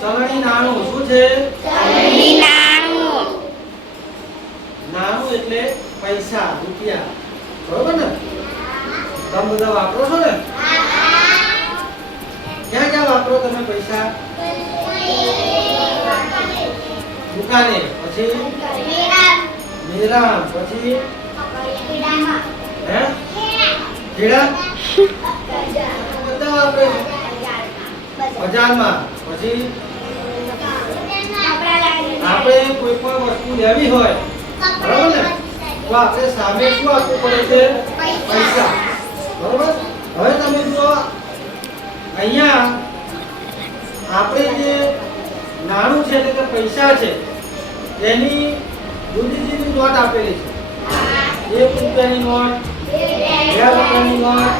ચલણી નાણું શું છે? ચલણી નાણું. નાણું એટલે પૈસા, રૂપિયા. બરોબર ને? તમે બધા વાપરો છો ને? ક્યાં ક્યાં વાપરો તમે પૈસા? દુકાને, પછી મેરામ, પછી હે ખેડા બધા વાપરે છે. બજારમાં, પછી આપણે કોઈ પણ વસ્તુ લેવી હોય બરોબર ને તો આપણે સામે શું આપવું પડે છે? પૈસા. બરોબર. હવે તમે જુઓ અહીંયા આપણે જે નાણું છે એટલે કે પૈસા છે એની જુદી જુદી નોટ આપેલી છે. 1 રૂપિયાની નોટ, 2 રૂપિયાની નોટ,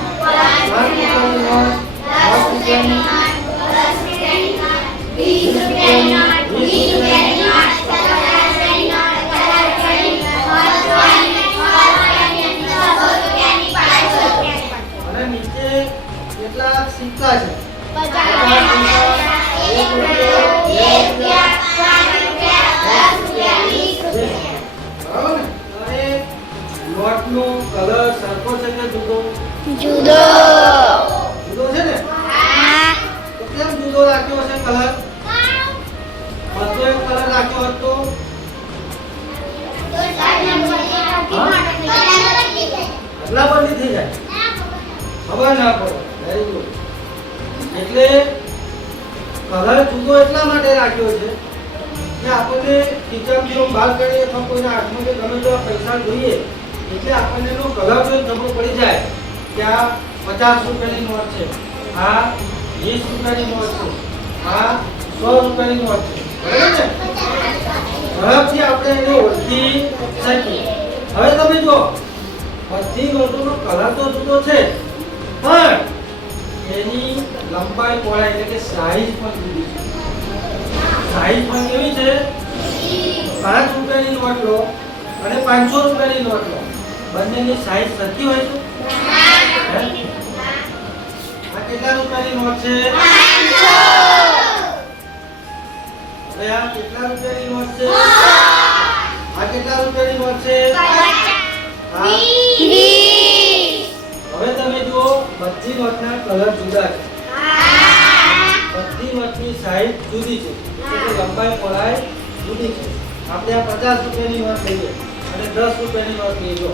5 રૂપિયાની નોટ, 10 રૂપિયાની, 20 રૂપિયાની, 30 રૂપિયાની, અને નીચે કેટલા સિક્કા છે? 50 નોટનો કલર સરખો છે કે જુદો? જુદો. જુદો છે ને? હા. તો કેમ જુદો રાખ્યો છે કલર? બધો એક કલર રાખ્યો હોત તો અદલા બદલી થઈ જાય. ખબર ના પડે. Very good. એટલે કલર જુદો એટલા માટે રાખ્યો છે કે આપણને ખીચામાં બહાર કાઢીએ અથવા કોઈના હાથમાં કે ગમે તેવા પૈસા જોઈએ એટલે આપણને એનો કલર જોઈને ખબર પડી જાય કે આ 50 રૂપિયાની નોટ છે, આ 20 રૂપિયાની નોટ છે, આ 100 રૂપિયાની નોટ છે. બરાબર ને? ઝડપથી આપણે એને ઓળખી શકીએ. હવે તમે જુઓ બધી નોટોનો કલર તો જુદો છે પણ એની લંબાઈ પહોળાઈ એટલે કે સાઈઝ પણ જુદી છે. સાઈઝ પણ કેવી છે? 5 રૂપિયાની નોટ લો અને 500 રૂપિયાની નોટ લો, બંનેની સાઈઝ સરખી હોય છે? હે? આ કેટલા રૂપિયાની નોટ છે? 500. હવે આ કેટલા રૂપિયાની નોટ છે? આ કેટલા રૂપિયાની નોટ છે? 20. હવે તમે જુઓ બધી નોટના કલર જુદા છે. બધી નોટની સાઈઝ જુદી છે એટલે લંબાઈ પહોળાઈ જુદી છે. આપણે આ 50 રૂપિયાની નોટ લઈએ અને 10 રૂપિયાની નોટ લઈએ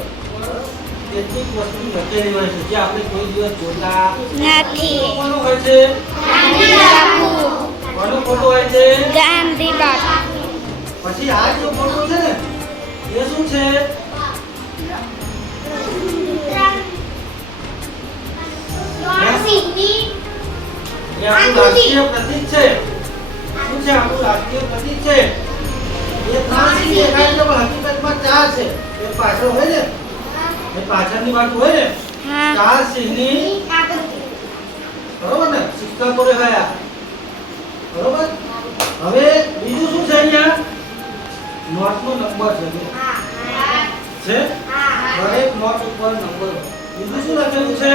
કેટલીક વસ્તુ લખેલી હોય છે જે આપણે કોઈ દિવસ જોતા નથી. કોનો હોય છે? કોનો ફોટો હોય છે? ગાંધી બાપુ. પછી આ જે ફોટો છે ને એ શું છે? એ આપણું રાષ્ટ્રીય પ્રતીક છે. શું છે આપણું રાષ્ટ્રીય પ્રતીક છે? એ 3 સિંહ દેખાય છે પણ હકીકતમાં 4 છે. એ પાછળ હોય ને એ પાછળની બાજુ હોય ને હા. 4 સિંહની બરોબર ને સિક્કા તો રહ્યા. બરોબર. હવે બીજું શું છે અહીંયા? નોટનો નંબર છે. છે દરેક નોટ ઉપર નંબર. બીજું શું લખેલું છે?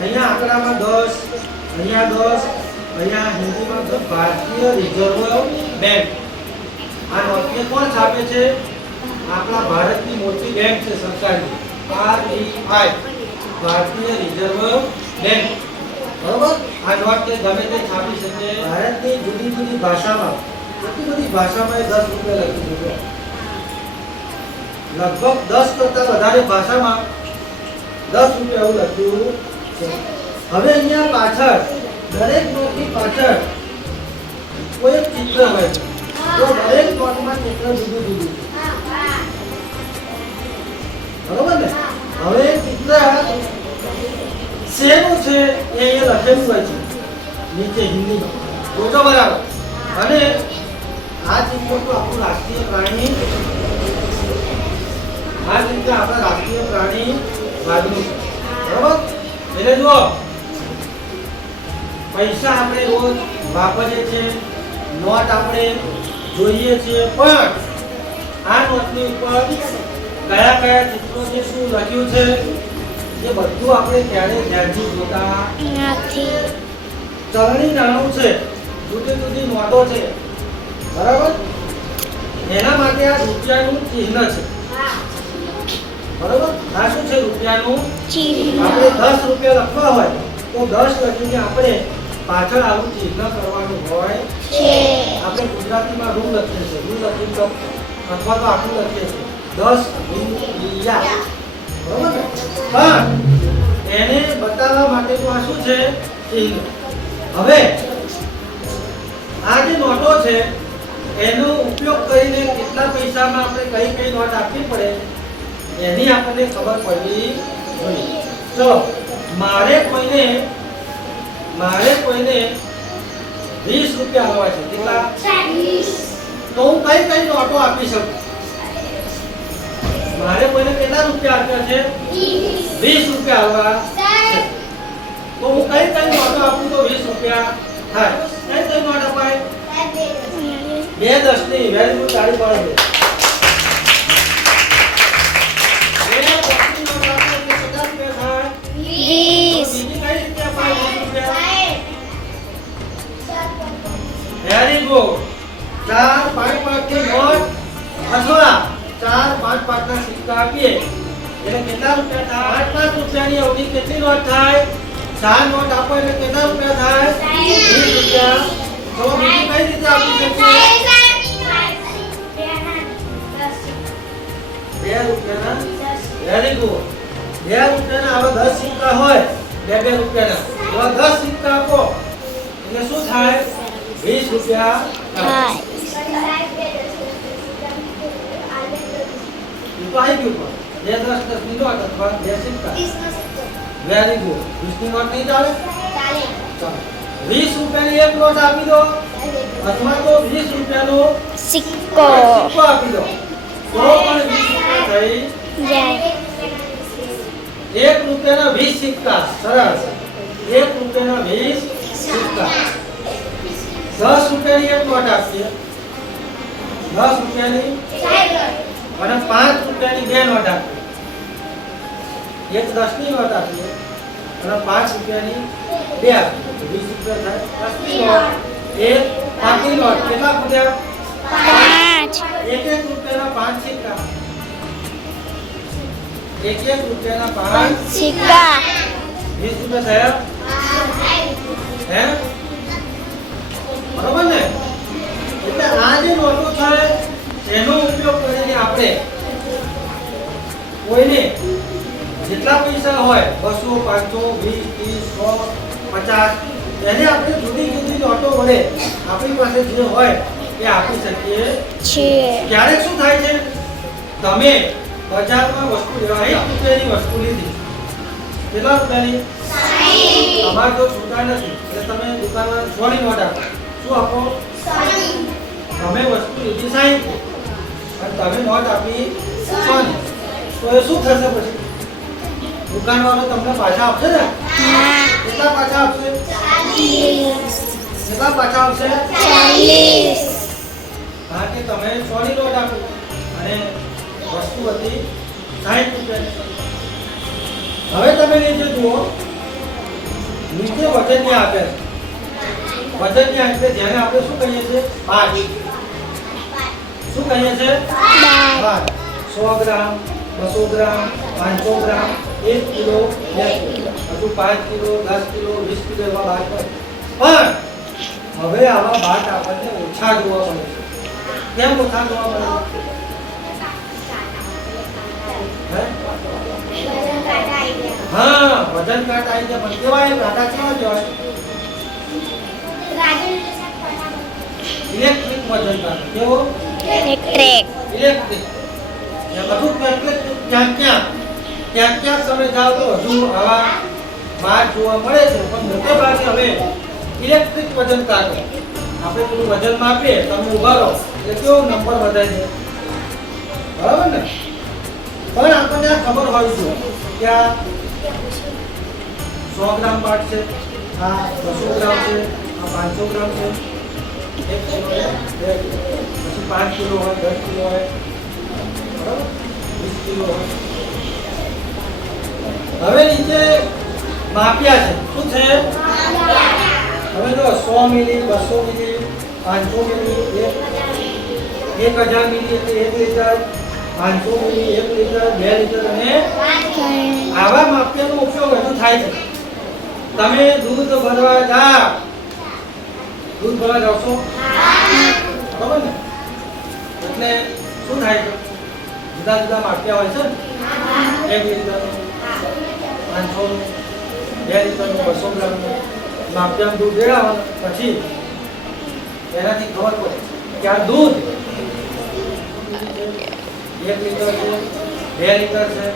અહીંયા આંકડામાં 10, અહીંયા 10, અહીંયા હિન્દીમાં તો ભારતીય રિઝર્વ બેંક. આ નોટને કોણ છાપે છે? આપણા ભારતની મોટી બેંક છે સરકારની RBI, ભારતીય રિઝર્વ બેંક. બરોબર. આ નોટ કે ગમે તે છાપી શકે. ભારતની જુદી જુદી ભાષામાં કેટલી બધી ભાષામાં એ 10 રૂપિયા લખી છે. લગભગ 10 કરતા વધારે ભાષામાં 10 રૂપિયા એવું લખ્યું છે. હવે અહીંયા પાછળ દરેક નોટની પાછળ કોઈ એક ચિત્ર હોય છે. તો દરેક નોટમાં ચિત્ર જુદું જુદું છે. બરોબર ને? હવે ચિત્ર શેનું છે એ અહીંયા લખેલું હોય છે નીચે હિન્દીમાં. જોજો બરાબર. અને આ ચિત્ર તો આપણું રાષ્ટ્રીય પ્રાણી, આ ચિત્ર આપણા રાષ્ટ્રીય પ્રાણી વાઘનું છે. બરોબર. એટલે જુઓ પૈસા આપણે રોજ વાપરીએ છીએ, નોટ આપણે જોઈએ છીએ પણ આ નોટની ઉપર કયા કયા ચિત્રો છે શું લખ્યું છે એ બધું આપણે ક્યારે ધ્યાનથી જોતા નથી. ચલણી નાણું છે જુદી જુદી નોટો છે, બરાબર? એના માટે આ રૂપિયાનું ચિહ્ન છે, બરાબર? આ શું છે? રૂપિયાનું ચિહ્ન. આપણે 10 રૂપિયા લખવા હોય તો 10 લખીને આપણે પાછળ આવું ચિહ્ન કરવાનું હોય છે. આપણે ગુજરાતીમાં રૂ લખીએ છીએ, રૂ લખીને તો અથવા તો આખું લખીએ છીએ 10 રૂપિયા, બરાબર ને? પણ એને બતાવવા માટેનું આ શું છે? ચિહ્ન. હવે આ જે નોટો છે એનો ઉપયોગ કરીને કેટલા પૈસામાં આપણે કઈ કઈ નોટ આપવી પડે એની આપણને ખબર પડવી જોઈએ. ચલો, મારે કોઈને 20 રૂપિયા આવવા છે. કેટલા? તો હું કઈ કઈ નોટો આપી શકું? મારે કોઈને કેટલા રૂપિયા આપ્યા છે? 20 રૂપિયા આવવા છે. તો હું કઈ કઈ નોટો આપું તો 20 રૂપિયા થાય? કઈ કઈ નોટ અપાય? 2 10 ની. વેરી ગુડ, તાળી પાડો. 2 10 ની નોટ આપો તો કેટલા રૂપિયા થાય? 20. બીજી કઈ રીતે અપાય 20 રૂપિયા? Very good. 4 5 5 ની નોટ અથવા 4 5 5 ના સિક્કા આપીએ એટલે કેટલા રૂપિયા થાય? 5 રૂપિયાની અવધિ કેટલી નોટ થાય? 4 નોટ આપો એટલે કેટલા રૂપિયા થાય? 20 રૂપિયા. તો બીજી કઈ રીતે આપી શકીએ? 2 રૂપિયાના. Very good. 2 રૂપિયાના આવા 10 સિક્કા હોય, 2 રૂપિયાના એવા 10 સિક્કા આપો એટલે શું થાય? 20 રૂપિયા થાય. એ તો આવી ગયું. પણ 2 10 10 ની નોટ અથવા 2 સિક્કા. Very good. 20 ની નોટ નહીં ચાલે? ચાલો. 20 રૂપિયાની એક નોટ આપી દો અથવા તો 20 રૂપિયાનો સિક્કો. સિક્કો આપી દો તો પણ 20 રૂપિયા થઈ જાય. 1 રૂપિયાના 20 સિક્કા. સરસ. 1 રૂપિયાના 20 સિક્કા. 10 રૂપિયાની એક નોટ આપીએ. 10 રૂપિયાની અને 5 રૂપિયાની બે નોટ આપીએ. એક 10 ની નોટ આપીએ અને 5 રૂપિયાની બે આપીએ. 20 રૂપિયા થાય. 10 ની નોટ. એક 5 ની નોટ. કેટલા પૂર્યા? 5. એક રૂપિયાના 5 સિક્કા. એક રૂપિયાના 5 સિક્કા. 20 રૂપિયા થયા? હે? બરોબર ને? એટલે આ જે નોટો છે એનો ઉપયોગ કરીને આપણે કોઈને જેટલા પૈસા હોય 200 500 20 30 100 50 એને આપણે જુદી જુદી નોટો વડે આપણી પાસે જે હોય એ આપી શકીએ છે. ક્યારેક શું થાય છે? તમે બજારમાં વસ્તુ લેવા 1 રૂપિયાની વસ્તુ લીધી. કેટલા રૂપિયાની? 60. તમારે તો છૂટા નથી એટલે તમે દુકાનમાં 100 ની નોટ આપો. શું આપો? 60. તમે વસ્તુ લીધી 60 અને તમે નોટ આપી 100 ની. તો એ શું થશે પછી? દુકાનવાળો તમને પાછા આપશે ને? હા. કેટલા પાછા આપશે? 40. કેટલા પાછા આપશે? 40. કારણ કે તમે 100 ની નોટ આપી અને વસ્તુ હતી 60 રૂપિયાની. હવે તમે નીચે જુઓ, નીચે વજનની આપે છે. વજનની એટલે જેને આપણે શું કહીએ છીએ? બાર. શું કહીએ છીએ? બાર. 100 ગ્રામ 200 ગ્રામ 500 ગ્રામ 1 કિલો 2 કિલો હજુ 5 કિલો 10 કિલો 20 કિલો એવા બાર પડે. પણ હવે આવા બાટ આપણને ઓછા જોવા મળે છે. કેમ ઓછા જોવા મળે છે? હા, વજન કાંટા આવી ગયા. પણ કેવા એ કાંટા કેવા કહેવાય? ઇલેક્ટ્રિક વજન કાંટા. કેવો? ઇલેક્ટ્રિક. ઇલેક્ટ્રિક. એ બધું ક્યાં તમે જાઓ તો હજુ આવા બાર જોવા મળે છે. પણ મોટે ભાગે હવે ઇલેક્ટ્રિક વજન કાંટો આપણે પેલું વજન માપીએ, તમે ઉભા રહો એટલે કેવો નંબર બતાવી દે. બરાબર ને? પણ આપણને આ ખબર હોવી જોઈએ કે આ 100 ગ્રામ બાટ છે, આ 200 ગ્રામ છે, આ 500 ગ્રામ છે, 1 કિલો છે, 2 કિલો, પછી 5 કિલો હોય, 10 કિલો હોય, બરાબર? 20 કિલો હોય. હવે નીચે માપ્યા છે. શું છે? હવે જો 100 મિલી 200 મિલી 500 મિલી 1000 મિલી એટલે 1 લીટર 500 મિલી 1 લીટર 2 લીટર અને આવા માપનનો ઉપયોગ હજુ થાય છે. તમે દૂધ ભરવા જાઓ દૂધ ભરવા જાવ છો બરાબર ને એટલે શું થાય છે જુદા જુદા માપ્યા હોય છે ને 1 લીટર 500 2 લીટર 200 ગ્રામ માપ્યાનું દૂધ રેડાવવાનું પછી એનાથી ખબર પડે કે આ દૂધ 1 લીટર છે 2 લીટર છે